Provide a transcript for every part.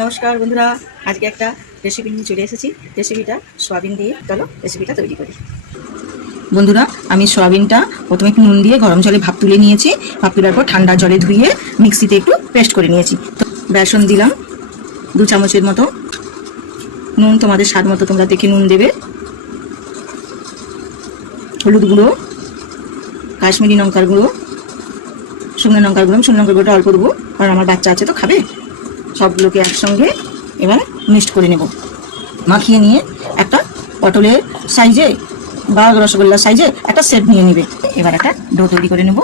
নমস্কার বন্ধুরা, আজকে একটা রেসিপি নিয়ে চলে এসেছি। রেসিপিটা সয়াবিন দিয়ে, চলো রেসিপিটা তৈরি করি। বন্ধুরা, আমি সয়াবিনটা প্রথমে একটু নুন দিয়ে গরম জলে ভাপ তুলে নিয়েছি। ভাপ তোলার পর ঠান্ডা জলে ধুয়ে মিক্সিতে একটু পেস্ট করে নিয়েছি। তো বেসন দিলাম 2 চামচের মতো, নুন তোমাদের স্বাদ মতো তোমরা দেখে নুন দেবে, হলুদ গুঁড়ো, কাশ্মীরি লঙ্কার গুঁড়ো, শুকনো লঙ্কার গুঁড়ো। শুকনো লঙ্কার গুঁড়োটা অল্প দেবো, কারণ আমার বাচ্চা আছে তো খাবে। সবগুলোকে একসঙ্গে এবার মিক্সড করে নেব। মাখিয়ে নিয়ে একটা পটলের সাইজে বা রসগোল্লার সাইজে একটা সেট নিয়ে নিবে। এবার একটা ডো তৈরি করে নেব।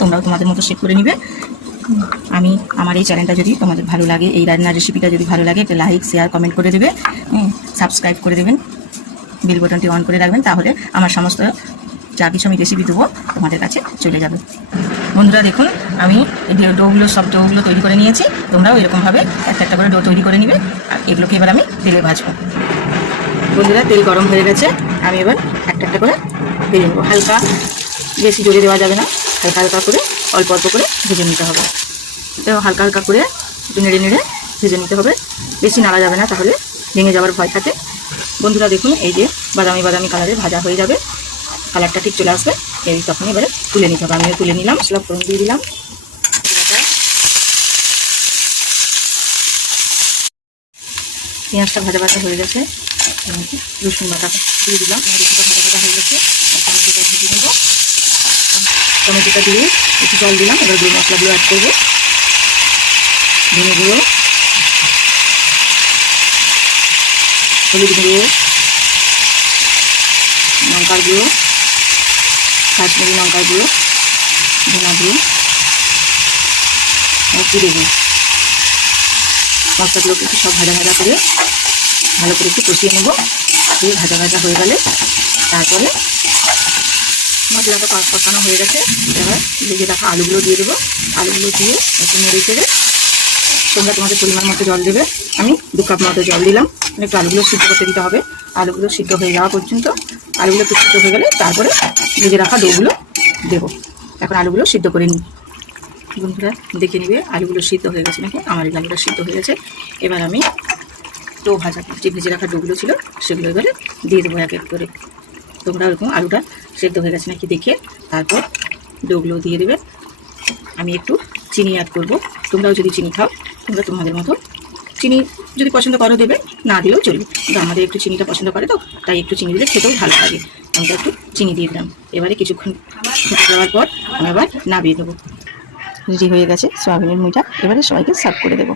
তোমরাও তোমাদের মতো শেপ করে নিবে। আমি আমার এই চ্যানেলটা যদি তোমাদের ভালো লাগে, এই রান্নার রেসিপিটা যদি ভালো লাগে, একটা লাইক, শেয়ার, কমেন্ট করে দেবে, সাবস্ক্রাইব করে দেবেন, বেল বাটনটি অন করে রাখবেন। তাহলে আমার সমস্ত যা কিছু আমি রেসিপি দেবো তোমাদের কাছে চলে যাবে। বন্ধুরা দেখুন, আমি সব ডোগুলো তৈরি করে নিয়েছি। তোমরাও এরকমভাবে একটা একটা করে ডো তৈরি করে নিবে। আর এগুলোকে এবার আমি তেলে ভাজবো। বন্ধুরা, তেল গরম হয়ে গেছে। আমি এবার একটা একটা করে ভেজে নেবো। হালকা, বেশি জোরে দেওয়া যাবে না, হালকা হালকা করে অল্প অল্প করে ভেজে নিতে হবে। তো হালকা হালকা করে একটু নেড়ে নেড়ে ভেজে নিতে হবে। বেশি নাড়া যাবে না, তাহলে ভেঙে যাওয়ার ভয় থাকে। বন্ধুরা দেখুন, এই যে বাদামি বাদামি কালারে ভাজা হয়ে যাবে, কালারটা ঠিক চলে আসবে, এই তখন এবারে তুলে নিতে হবে। আমিও তুলে নিলাম, সব ফোড়ন দিয়ে দিলাম। পেঁয়াজটা ভাজা ভাজা হয়ে গেছে, রসুন বাটা দিয়ে দিলাম। রসুনটা ভাজা ভাজা হয়ে গেছে, টমেটোটা ভেজে নেব। টমেটোটা দিয়ে একটু জল দিলাম। এবার গুঁড়ো মশলাগুলো অ্যাড করবো। ধনে গুঁড়ো, হলুদ গুঁড়ো, লঙ্কার গুঁড়ো, কাশ্মীরি লঙ্কার গুঁড়ো, ধনা গুঁড়ো, জিরে গুঁড়ো। মশলাগুলোকে একটু সব ভাজা ভাজা করে ভালো করে একটু কষিয়ে নেব। দিয়ে ভাজা ভাজা হয়ে গেলে তারপরে মশলাটা কষানো হয়ে গেছে। এবার ভেজে রাখা আলুগুলো দিয়ে দেবো। আলুগুলো দিয়ে একটু নেড়ে চেড়ে তোমরা তোমাদের পরিমাণ মতো জল দেবে। আমি 2 কাপ মতো জল দিলাম। একটু আলুগুলো সিদ্ধ করতে দিতে হবে। আলুগুলো সিদ্ধ হয়ে যাওয়া পর্যন্ত, আলুগুলো একটু সিদ্ধ হয়ে গেলে তারপরে ভেজে রাখা ডোগুলো দেবো। এখন আলুগুলো সিদ্ধ করে নিই। বন্ধুরা দেখে নিবে আলুগুলো সিদ্ধ হয়ে গেছে নাকি। আমার এই আলুটা সিদ্ধ হয়ে গেছে। এবার আমি ডো যে ভেজে রাখা ডোগুলো ছিল সেগুলো এবারে দিয়ে দেবো এক এক করে। তোমরা ওরকম আলুটা সিদ্ধ হয়ে গেছে নাকি দেখে তারপর ডোগুলো দিয়ে দেবে। আমি একটু চিনি অ্যাড করব। তোমরাও যদি চিনি খাও, তোমরা তোমাদের মতো চিনি যদি পছন্দ করো দেবে, না দিলেও চলবে। কিন্তু আমাদের একটু চিনিটা পছন্দ করে, তো তাই একটু চিনি দিলে খেতেও ভালো লাগে। আমি একটু চিনি দিয়ে দিলাম। এবারে কিছুক্ষণ ফুটে যাওয়ার পর আমি আবার নামিয়ে দেবো। রেডি হয়ে গেছে সয়াবিনের মুইটা। এবারে সবাইকে সার্ভ করে দেবো।